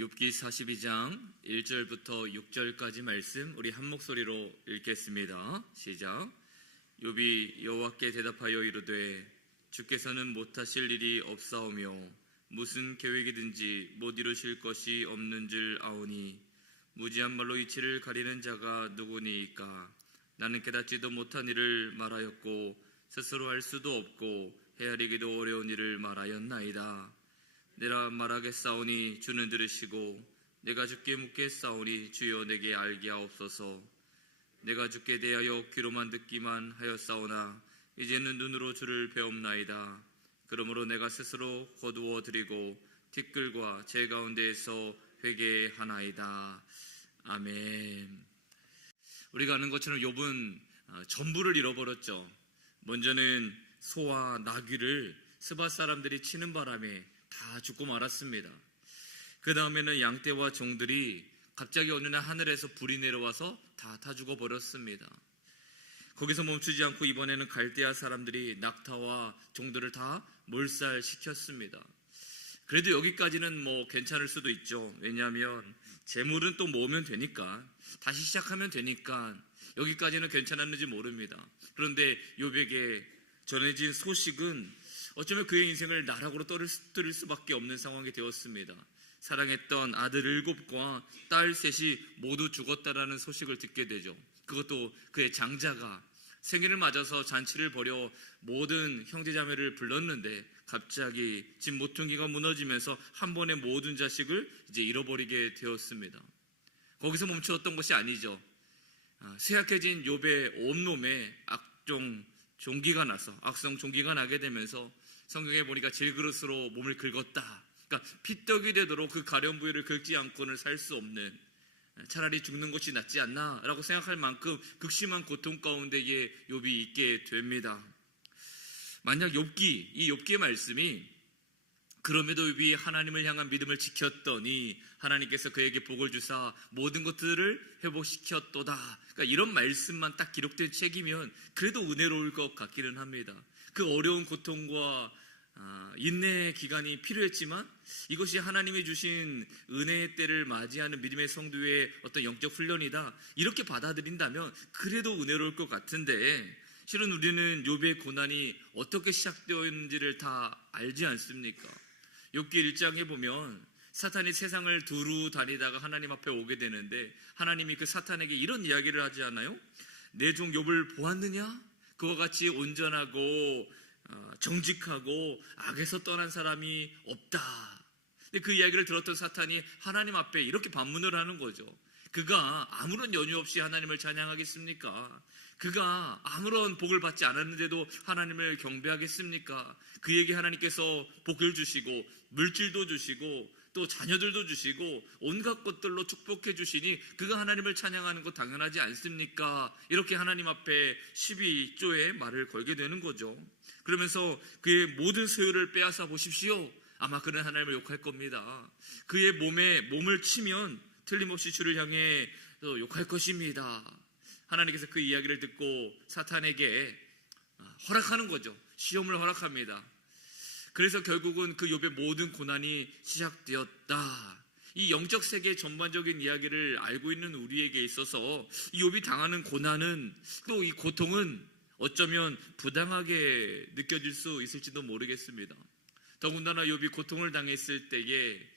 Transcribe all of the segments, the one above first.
욥기 42장 1절부터 6절까지 말씀 우리 한 목소리로 읽겠습니다. 시작. 욥이 여호와께 대답하여 이르되 주께서는 못하실 일이 없사오며 무슨 계획이든지 못 이루실 것이 없는 줄 아오니 무지한 말로 이치를 가리는 자가 누구니이까. 나는 깨닫지도 못한 일을 말하였고 스스로 할 수도 없고 헤아리기도 어려운 일을 말하였나이다. 내가 말하겠사오니 주는 들으시고 내가 주께 묻겠사오니 주여 내게 알게 하옵소서. 내가 주께 대하여 귀로만 듣기만 하였사오나 이제는 눈으로 주를 배옵나이다. 그러므로 내가 스스로 거두어 드리고 티끌과 제 가운데에서 회개하나이다. 아멘. 우리가 아는 것처럼 욥은 전부를 잃어버렸죠. 먼저는 소와 나귀를 스밧 사람들이 치는 바람에 다 죽고 말았습니다. 그 다음에는 양떼와 종들이 갑자기 어느 날 하늘에서 불이 내려와서 다 죽어버렸습니다. 거기서 멈추지 않고 이번에는 갈대아 사람들이 낙타와 종들을 다 몰살시켰습니다. 그래도 여기까지는 괜찮을 수도 있죠. 왜냐하면 재물은 또 모으면 되니까, 다시 시작하면 되니까 여기까지는 괜찮았는지 모릅니다. 그런데 욥에게 전해진 소식은 어쩌면 그의 인생을 나락으로 떨어뜨릴 수밖에 없는 상황이 되었습니다. 사랑했던 아들 7과 딸 3이 모두 죽었다라는 소식을 듣게 되죠. 그것도 그의 장자가 생일을 맞아서 잔치를 벌여 모든 형제자매를 불렀는데 갑자기 집 모퉁이가 무너지면서 한 번에 모든 자식을 이제 잃어버리게 되었습니다. 거기서 멈추었던 것이 아니죠. 쇠약해진 욥의 온몸에 악성 종기가 나게 되면서 성경에 보니까 질그릇으로 몸을 긁었다. 그러니까 피떡이 되도록 그 가련 부위를 긁지 않고는 살 수 없는, 차라리 죽는 것이 낫지 않나 라고 생각할 만큼 극심한 고통 가운데에 욥이 있게 됩니다. 만약 이 욥기의 말씀이 그럼에도 욥이 하나님을 향한 믿음을 지켰더니 하나님께서 그에게 복을 주사 모든 것들을 회복시켰도다, 그러니까 이런 말씀만 딱 기록된 책이면 그래도 은혜로울 것 같기는 합니다. 그 어려운 고통과 인내의 기간이 필요했지만 이것이 하나님이 주신 은혜의 때를 맞이하는 믿음의 성도의 어떤 영적 훈련이다, 이렇게 받아들인다면 그래도 은혜로울 것 같은데, 실은 우리는 욥의 고난이 어떻게 시작되었는지를 다 알지 않습니까? 욥기 1장에 보면 사탄이 세상을 두루 다니다가 하나님 앞에 오게 되는데 하나님이 그 사탄에게 이런 이야기를 하지 않아요? 내 종 욥을 보았느냐? 그와 같이 온전하고 정직하고 악에서 떠난 사람이 없다. 근데 그 이야기를 들었던 사탄이 하나님 앞에 이렇게 반문을 하는 거죠. 그가 아무런 연유 없이 하나님을 찬양하겠습니까? 그가 아무런 복을 받지 않았는데도 하나님을 경배하겠습니까? 그에게 하나님께서 복을 주시고 물질도 주시고 또 자녀들도 주시고 온갖 것들로 축복해 주시니 그가 하나님을 찬양하는 것 당연하지 않습니까? 이렇게 하나님 앞에 12조의 말을 걸게 되는 거죠. 그러면서 그의 모든 소유를 빼앗아 보십시오. 아마 그는 하나님을 욕할 겁니다. 그의 몸을 치면 틀림없이 주를 향해 욕할 것입니다. 하나님께서 그 이야기를 듣고 사탄에게 허락하는 거죠. 시험을 허락합니다. 그래서 결국은 그 욥의 모든 고난이 시작되었다. 이 영적 세계의 전반적인 이야기를 알고 있는 우리에게 있어서 이 욥이 당하는 고난은, 또 이 고통은 어쩌면 부당하게 느껴질 수 있을지도 모르겠습니다. 더군다나 욥이 고통을 당했을 때에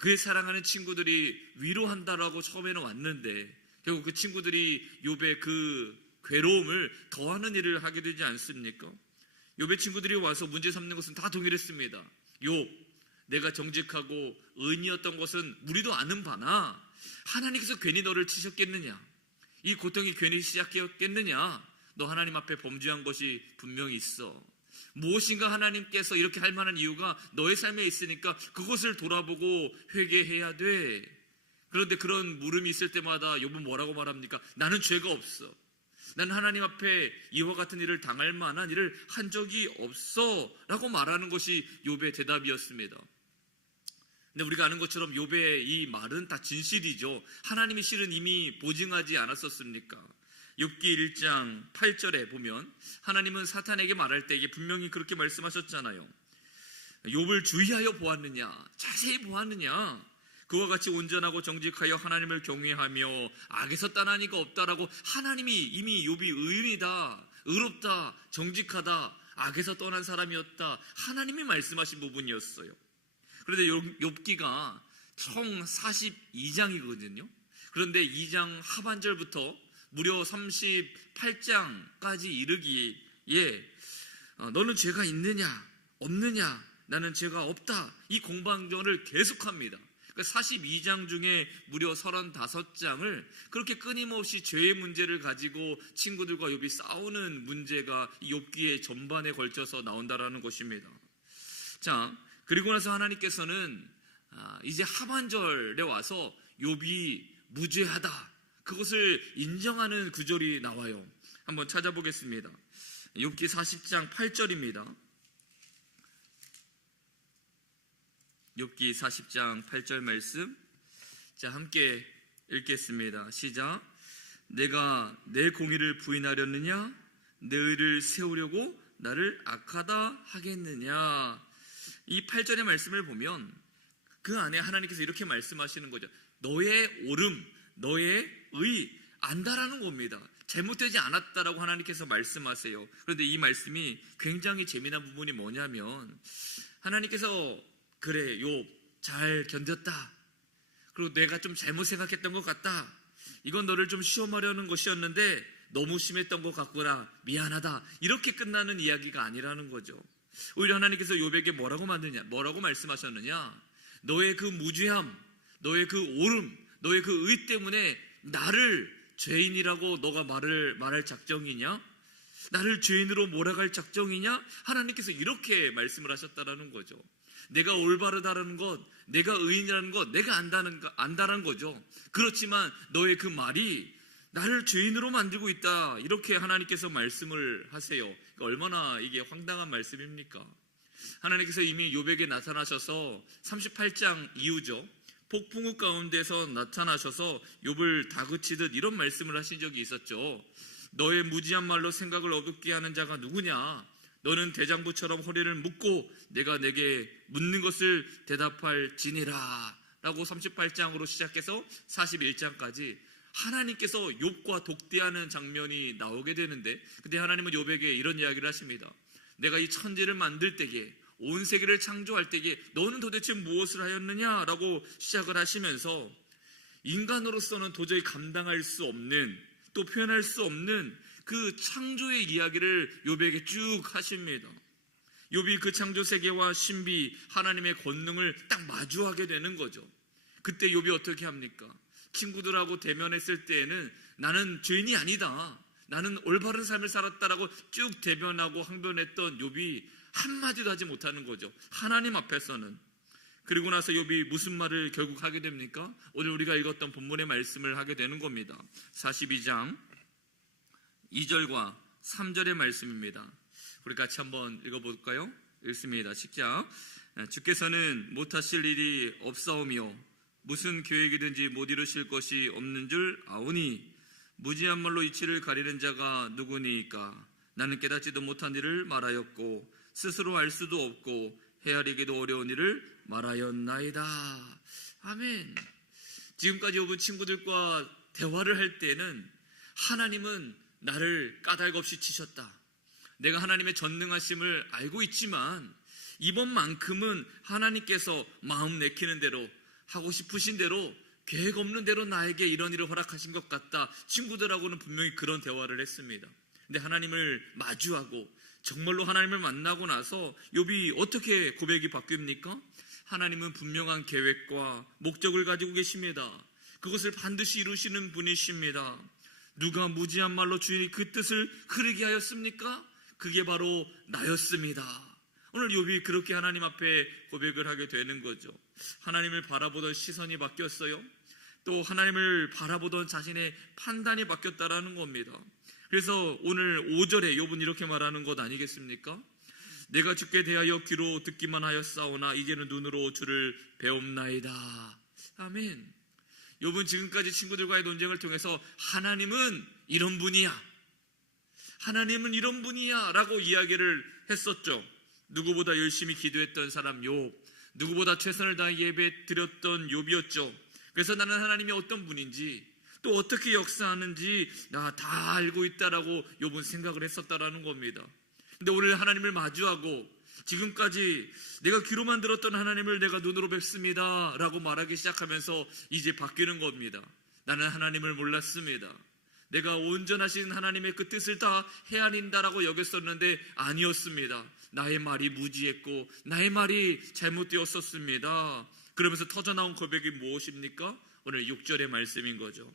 그의 사랑하는 친구들이 위로한다라고 처음에는 왔는데 결국 그 친구들이 욥의 그 괴로움을 더하는 일을 하게 되지 않습니까? 욥의 친구들이 와서 문제 삼는 것은 다 동일했습니다. 욥, 내가 정직하고 의인이었던 것은 우리도 아는 바나 하나님께서 괜히 너를 치셨겠느냐? 이 고통이 괜히 시작되었겠느냐? 너 하나님 앞에 범죄한 것이 분명히 있어. 무엇인가 하나님께서 이렇게 할 만한 이유가 너의 삶에 있으니까 그것을 돌아보고 회개해야 돼. 그런데 그런 물음이 있을 때마다 욥은 뭐라고 말합니까? 나는 죄가 없어. 나는 하나님 앞에 이와 같은 일을 당할 만한 일을 한 적이 없어 라고 말하는 것이 욥의 대답이었습니다. 근데 우리가 아는 것처럼 욥의 이 말은 다 진실이죠. 하나님이 실은 이미 보증하지 않았었습니까? 욥기 1장 8절에 보면 하나님은 사탄에게 말할 때에 분명히 그렇게 말씀하셨잖아요. 욥을 주의하여 보았느냐, 자세히 보았느냐. 그와 같이 온전하고 정직하여 하나님을 경외하며 악에서 떠난 이가 없다라고 하나님이 이미 욥이 의인이다, 의롭다, 정직하다, 악에서 떠난 사람이었다 하나님이 말씀하신 부분이었어요. 그런데 욥기가 총 42장이거든요. 그런데 2장 하반절부터 무려 38장까지 이르기에 너는 죄가 있느냐 없느냐, 나는 죄가 없다, 이 공방전을 계속합니다. 42장 중에 무려 35장을 그렇게 끊임없이 죄의 문제를 가지고 친구들과 욥이 싸우는 문제가 이 욥기의 전반에 걸쳐서 나온다라는 것입니다. 자, 그리고 나서 하나님께서는 이제 하반절에 와서 욥이 무죄하다, 그것을 인정하는 구절이 나와요. 한번 찾아보겠습니다. 욥기 40장 8절입니다. 욥기 40장 8절 말씀, 자, 함께 읽겠습니다. 시작. 내가 내 공의를 부인하려느냐, 내 의를 세우려고 나를 악하다 하겠느냐. 이 8절의 말씀을 보면 그 안에 하나님께서 이렇게 말씀하시는 거죠. 너의 옳음, 너의 의 안다라는 겁니다. 잘못되지 않았다라고 하나님께서 말씀하세요. 그런데 이 말씀이 굉장히 재미난 부분이 뭐냐면, 하나님께서 그래, 욥 잘 견뎠다, 그리고 내가 좀 잘못 생각했던 것 같다, 이건 너를 좀 시험하려는 것이었는데 너무 심했던 것 같구나, 미안하다, 이렇게 끝나는 이야기가 아니라는 거죠. 오히려 하나님께서 욥에게 뭐라고 말씀하셨느냐, 너의 그 무죄함, 너의 그 옳음, 너의 그 의 때문에 나를 죄인이라고 너가 말할 작정이냐? 나를 죄인으로 몰아갈 작정이냐? 하나님께서 이렇게 말씀을 하셨다라는 거죠. 내가 올바르다라는 것, 내가 의인이라는 것, 내가 안다는 거죠. 그렇지만 너의 그 말이 나를 죄인으로 만들고 있다, 이렇게 하나님께서 말씀을 하세요. 얼마나 이게 황당한 말씀입니까? 하나님께서 이미 욥에게 나타나셔서 38장 이후죠, 폭풍우 가운데서 나타나셔서 욥을 다그치듯 이런 말씀을 하신 적이 있었죠. 너의 무지한 말로 생각을 어둡게 하는 자가 누구냐? 너는 대장부처럼 허리를 묶고 내가 내게 묻는 것을 대답할지니라 라고 38장으로 시작해서 41장까지 하나님께서 욥과 독대하는 장면이 나오게 되는데, 근데 하나님은 욥에게 이런 이야기를 하십니다. 내가 이 천지를 만들 때에, 온 세계를 창조할 때에 너는 도대체 무엇을 하였느냐라고 시작을 하시면서 인간으로서는 도저히 감당할 수 없는, 또 표현할 수 없는 그 창조의 이야기를 욥에게 쭉 하십니다. 욥이 그 창조 세계와 신비, 하나님의 권능을 딱 마주하게 되는 거죠. 그때 욥이 어떻게 합니까? 친구들하고 대면했을 때에는 나는 죄인이 아니다, 나는 올바른 삶을 살았다라고 쭉 대변하고 항변했던 욥이 한마디도 하지 못하는 거죠, 하나님 앞에서는. 그리고 나서 욥이 무슨 말을 결국 하게 됩니까? 오늘 우리가 읽었던 본문의 말씀을 하게 되는 겁니다. 42장 2절과 3절의 말씀입니다. 우리 같이 한번 읽어볼까요? 읽습니다. 시작. 주께서는 못하실 일이 없사오며 무슨 계획이든지 못 이루실 것이 없는 줄 아오니 무지한 말로 이치를 가리는 자가 누구니까? 나는 깨닫지도 못한 일을 말하였고 스스로 알 수도 없고 헤아리기도 어려운 일을 말하였나이다. 아멘. 지금까지 욥은 친구들과 대화를 할 때는 하나님은 나를 까닭없이 치셨다, 내가 하나님의 전능하심을 알고 있지만 이번만큼은 하나님께서 마음 내키는 대로, 하고 싶으신 대로, 계획 없는 대로 나에게 이런 일을 허락하신 것 같다. 친구들하고는 분명히 그런 대화를 했습니다. 근데 하나님을 마주하고 정말로 하나님을 만나고 나서 욥이 어떻게 고백이 바뀝니까? 하나님은 분명한 계획과 목적을 가지고 계십니다. 그것을 반드시 이루시는 분이십니다. 누가 무지한 말로 주인이 그 뜻을 흐르게 하였습니까? 그게 바로 나였습니다. 오늘 욥이 그렇게 하나님 앞에 고백을 하게 되는 거죠. 하나님을 바라보던 시선이 바뀌었어요. 또 하나님을 바라보던 자신의 판단이 바뀌었다라는 겁니다. 그래서 오늘 5절에 욥은 이렇게 말하는 것 아니겠습니까? 내가 주께 대하여 귀로 듣기만 하였사오나 이제는 눈으로 주를 배움나이다. 아멘. 욥은 지금까지 친구들과의 논쟁을 통해서 하나님은 이런 분이야, 하나님은 이런 분이야 라고 이야기를 했었죠. 누구보다 열심히 기도했던 사람 욥, 누구보다 최선을 다해 예배 드렸던 욥이었죠. 그래서 나는 하나님이 어떤 분인지 또 어떻게 역사하는지 나 다 알고 있다라고 욥은 생각을 했었다라는 겁니다. 근데 오늘 하나님을 마주하고 지금까지 내가 귀로만 들었던 하나님을 내가 눈으로 뵙습니다 라고 말하기 시작하면서 이제 바뀌는 겁니다. 나는 하나님을 몰랐습니다. 내가 온전하신 하나님의 그 뜻을 다 헤아린다라고 여겼었는데 아니었습니다. 나의 말이 무지했고 나의 말이 잘못되었었습니다. 그러면서 터져나온 고백이 무엇입니까? 오늘 6절의 말씀인 거죠.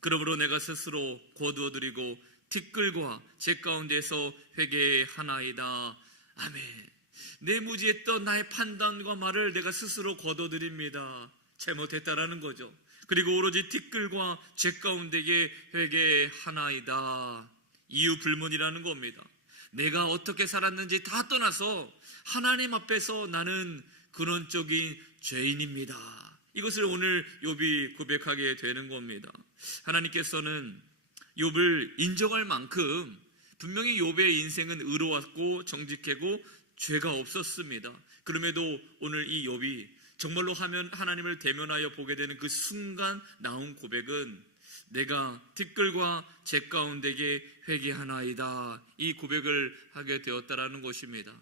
그러므로 내가 스스로 거두어드리고 티끌과 제 가운데서 회개하나이다. 아멘. 내 무지했던 나의 판단과 말을 내가 스스로 거둬드립니다. 잘못했다라는 거죠. 그리고 오로지 티끌과 제 가운데에 회개하나이다. 이유 불문이라는 겁니다. 내가 어떻게 살았는지 다 떠나서 하나님 앞에서 나는 근원적인 죄인입니다. 이것을 오늘 욥이 고백하게 되는 겁니다. 하나님께서는 욥을 인정할 만큼 분명히 욥의 인생은 의로웠고 정직하고 죄가 없었습니다. 그럼에도 오늘 이 욥이 정말로 하나님을 대면하여 보게 되는 그 순간 나온 고백은 내가 티끌과 재 가운데에 회개하나이다. 이 고백을 하게 되었다라는 것입니다.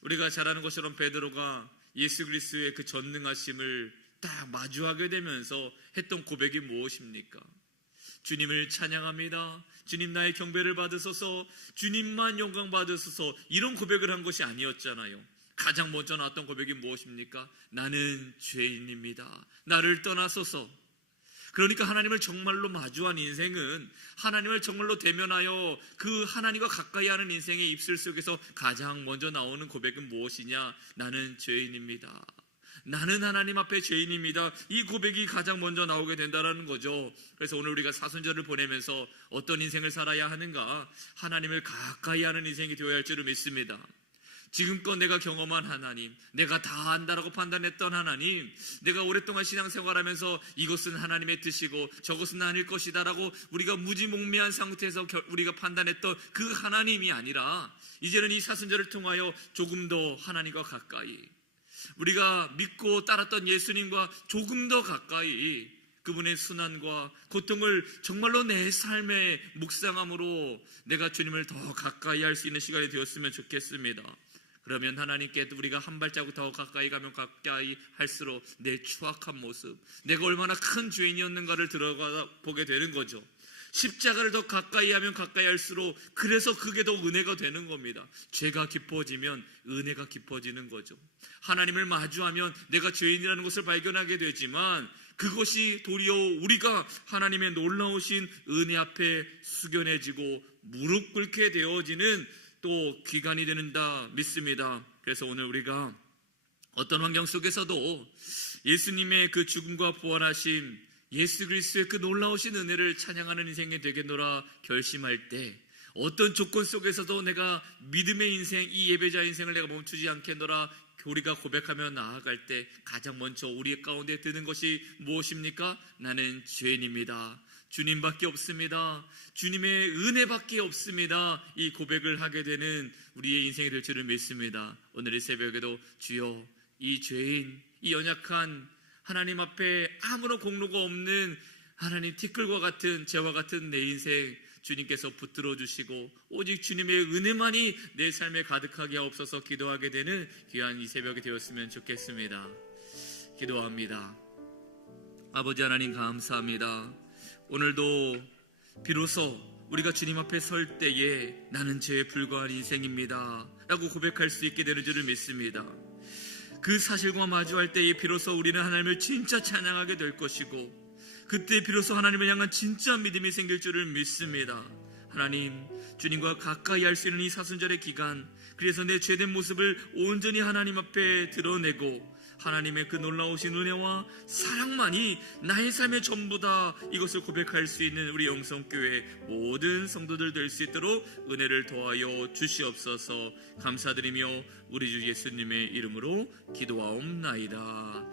우리가 잘 아는 것처럼 베드로가 예수 그리스도의 그 전능하심을 딱 마주하게 되면서 했던 고백이 무엇입니까? 주님을 찬양합니다. 주님 나의 경배를 받으소서. 주님만 영광 받으소서. 이런 고백을 한 것이 아니었잖아요. 가장 먼저 나왔던 고백이 무엇입니까? 나는 죄인입니다. 나를 떠나소서. 그러니까 하나님을 정말로 마주한 인생은 하나님을 정말로 대면하여 그 하나님과 가까이 하는 인생의 입술 속에서 가장 먼저 나오는 고백은 무엇이냐? 나는 죄인입니다. 나는 하나님 앞에 죄인입니다. 이 고백이 가장 먼저 나오게 된다는 거죠. 그래서 오늘 우리가 사순절을 보내면서 어떤 인생을 살아야 하는가? 하나님을 가까이 하는 인생이 되어야 할 줄을 믿습니다. 지금껏 내가 경험한 하나님, 내가 다 안다라고 판단했던 하나님, 내가 오랫동안 신앙생활하면서 이것은 하나님의 뜻이고 저것은 아닐 것이다 라고 우리가 무지몽매한 상태에서 우리가 판단했던 그 하나님이 아니라 이제는 이 사순절을 통하여 조금 더 하나님과 가까이, 우리가 믿고 따랐던 예수님과 조금 더 가까이 그분의 순환과 고통을 정말로 내 삶의 묵상함으로 내가 주님을 더 가까이 할 수 있는 시간이 되었으면 좋겠습니다. 그러면 하나님께 우리가 한 발자국 더 가까이 가면 가까이 할수록 내 추악한 모습, 내가 얼마나 큰 죄인이었는가를 들어가 보게 되는 거죠. 십자가를 더 가까이 하면 가까이 할수록 그래서 그게 더 은혜가 되는 겁니다. 죄가 깊어지면 은혜가 깊어지는 거죠. 하나님을 마주하면 내가 죄인이라는 것을 발견하게 되지만 그것이 도리어 우리가 하나님의 놀라우신 은혜 앞에 숙연해지고 무릎 꿇게 되어지는 또 기간이 되는다 믿습니다. 그래서 오늘 우리가 어떤 환경 속에서도 예수님의 그 죽음과 부활하심, 예수 그리스도의 그 놀라우신 은혜를 찬양하는 인생이 되겠노라 결심할 때 어떤 조건 속에서도 내가 믿음의 인생, 이 예배자 인생을 내가 멈추지 않겠노라 우리가 고백하며 나아갈 때 가장 먼저 우리 가운데 드는 것이 무엇입니까? 나는 죄인입니다. 주님밖에 없습니다. 주님의 은혜밖에 없습니다. 이 고백을 하게 되는 우리의 인생이 될 줄을 믿습니다. 오늘 이 새벽에도 주여 이 죄인, 이 연약한 하나님 앞에 아무런 공로가 없는 하나님 티끌과 같은 죄와 같은 내 인생 주님께서 붙들어 주시고 오직 주님의 은혜만이 내 삶에 가득하게 하옵소서 기도하게 되는 귀한 이 새벽이 되었으면 좋겠습니다. 기도합니다. 아버지 하나님 감사합니다. 오늘도 비로소 우리가 주님 앞에 설 때에 나는 죄에 불과한 인생입니다 라고 고백할 수 있게 되는 줄을 믿습니다. 그 사실과 마주할 때에 비로소 우리는 하나님을 진짜 찬양하게 될 것이고 그때 비로소 하나님을 향한 진짜 믿음이 생길 줄을 믿습니다. 하나님, 주님과 가까이 할 수 있는 이 사순절의 기간, 그래서 내 죄된 모습을 온전히 하나님 앞에 드러내고 하나님의 그 놀라우신 은혜와 사랑만이 나의 삶의 전부다, 이것을 고백할 수 있는 우리 영성교회 모든 성도들 될 수 있도록 은혜를 더하여 주시옵소서. 감사드리며 우리 주 예수님의 이름으로 기도하옵나이다.